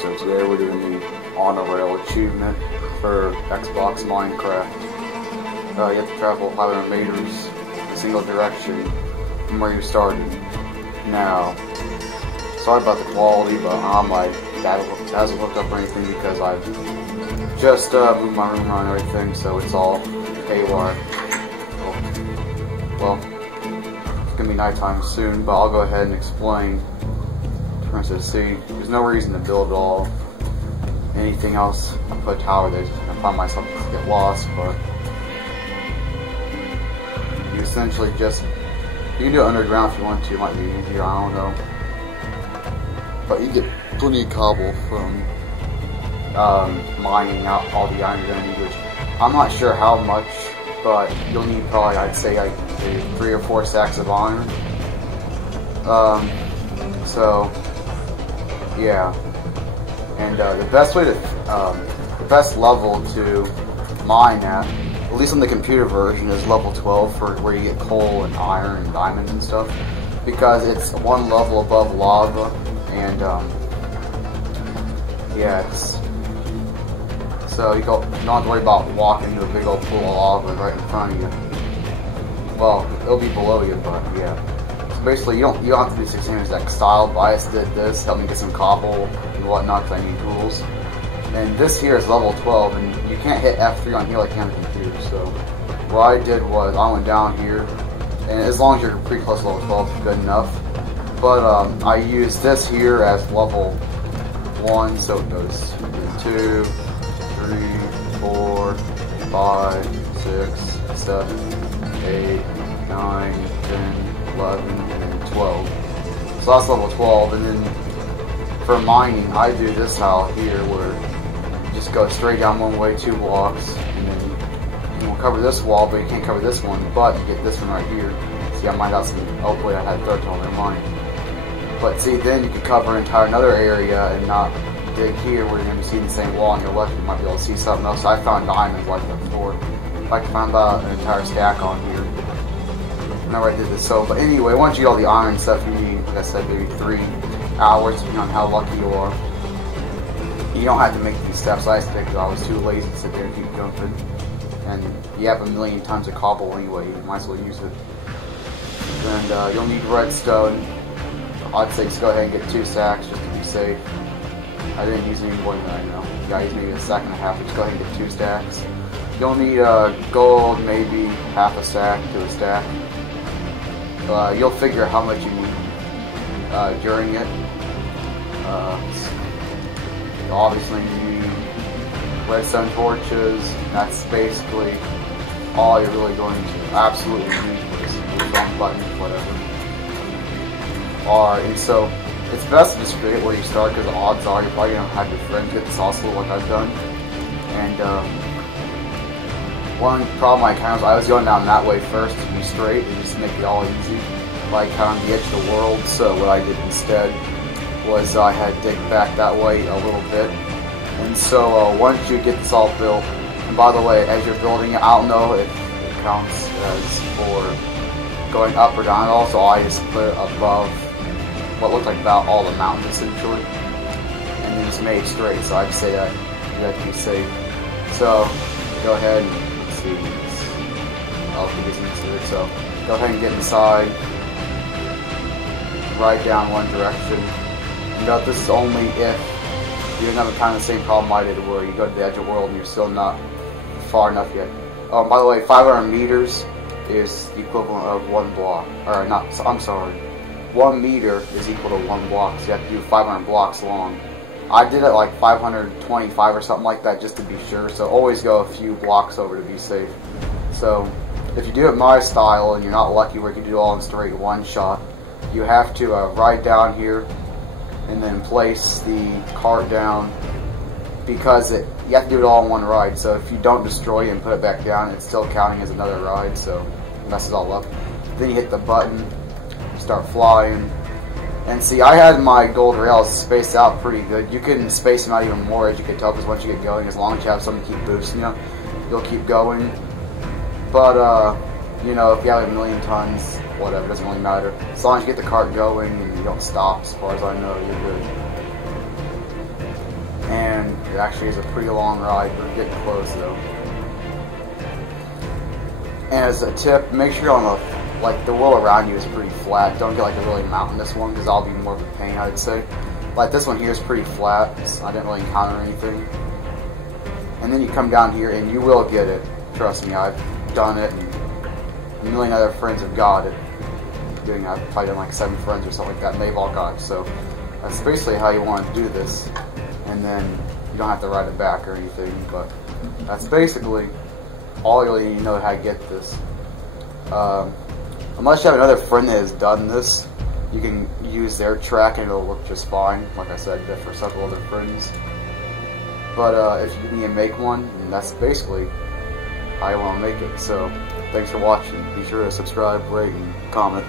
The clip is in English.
So today we're doing the On a Rail achievement for Xbox Minecraft. You have to travel 500 meters in a single direction from where you started. Now, sorry about the quality, but I'm like, that hasn't hooked up or anything because I've just moved my room around and everything, so it's all haywire. Well, it's gonna be nighttime soon, but I'll go ahead and explain. For instance, see, there's no reason to build all anything else. I put a tower there, I find myself to get lost, but you essentially just, you can do it underground if you want to, it might be easier, I don't know. But you get plenty of cobble from mining out all the iron you're gonna need, which I'm not sure how much, but you'll need probably, I'd say, like 3 or 4 stacks of iron. So yeah, and the best way to, the best level to mine at least on the computer version, is level 12 for where you get coal and iron and diamonds and stuff, because it's one level above lava, and yeah, it's so you don't have to worry about walking into a big old pool of lava right in front of you. Well, it'll be below you, but yeah. Basically, you don't have to do 16 exact style, but I just did this, help me get some cobble and whatnot because I need tools. And this here is level 12, and you can't hit F3 on here like you can on the computer. So what I did was I went down here, and as long as you're pretty close to level 12, it's good enough. But I used this here as level 1, so it goes 2, 3, 4, 5, 6, 7, 8, 9, 10. 11 and then 12. So that's level 12, and then for mining, I do this style here where you just go straight down one way, 2 blocks, and then you will cover this wall, but you can't cover this one, but you get this one right here. See, I mined out some, oh wait, I had third on their mine. But see, then you can cover another area and not dig here where you're going to be seeing the same wall on your left. You might be able to see something else. I found diamonds like that before. I can find about an entire stack on here. Whenever I did this. So, but anyway, once you get all the iron stuff you need, like I said, maybe 3 hours, depending on how lucky you are. You don't have to make these steps. I just did because I was too lazy to sit there and keep jumping. And you have 1,000,000 tons of cobble anyway, you might as well use it. And you'll need redstone. I'd say just go ahead and get 2 stacks just to be safe. I didn't use any more than that, you know. Yeah, I used maybe 1.5 stacks, but just go ahead and get 2 stacks. You'll need gold, maybe half a stack to a stack. You'll figure how much you need during it. Obviously you need redstone torches. That's basically all you're really going to absolutely need. Just wrong button, whatever. Alright, and so it's best to just forget where you start because the odds are you're probably gonna have your friend get this also like I've done. And one problem I encountered was I was going down that way first to be straight and just make it all easy, like on the edge of the world. So what I did instead was I had to dig back that way a little bit. And so once you get this all built, and by the way, as you're building it, I don't know if it counts as for going up or down at all, so I just put it above what looked like about all the mountains essentially, and then just made it straight. So I'd say that you have to be safe. So go ahead and see. I'll keep this into it. So go ahead and get inside. Right down one direction. And note this is only if you're not kind of the same problem I did, where you go to the edge of the world and you're still not far enough yet. Oh, by the way, 500 meters is the equivalent of 1 block. Or not. I'm sorry. 1 meter is equal to 1 block. So you have to do 500 blocks long. I did it like 525 or something like that just to be sure, so always go a few blocks over to be safe. So if you do it my style and you're not lucky where you can do it all in straight one shot, you have to ride down here and then place the cart down, because you have to do it all in one ride. So if you don't destroy it and put it back down, it's still counting as another ride, so it messes all up. Then you hit the button, start flying. And see, I had my gold rails spaced out pretty good. You can space them out even more, as you can tell, because once you get going, as long as you have something to keep boosting you, you'll keep going. But, you know, if you have 1,000,000 tons, whatever, it doesn't really matter. As long as you get the cart going and you don't stop, as far as I know, you're good. and it actually is a pretty long ride. We're getting close though. And as a tip, make sure on the world around you is pretty flat. Don't get like a really mountainous one, because that'll be more of a pain, I'd say. Like this one here is pretty flat, so I didn't really encounter anything. And then you come down here and you will get it. Trust me, I've done it, and a million other friends have got it. I've probably done like 7 friends or something like that, and they've all got it. So that's basically how you want to do this. And then you don't have to ride it back or anything, but that's basically all you really need to know how to get this. Unless you have another friend that has done this, you can use their track and it'll work just fine. Like I said, for several other friends. But if you need to make one, then that's basically how you want to make it. So thanks for watching. Be sure to subscribe, rate, and comment.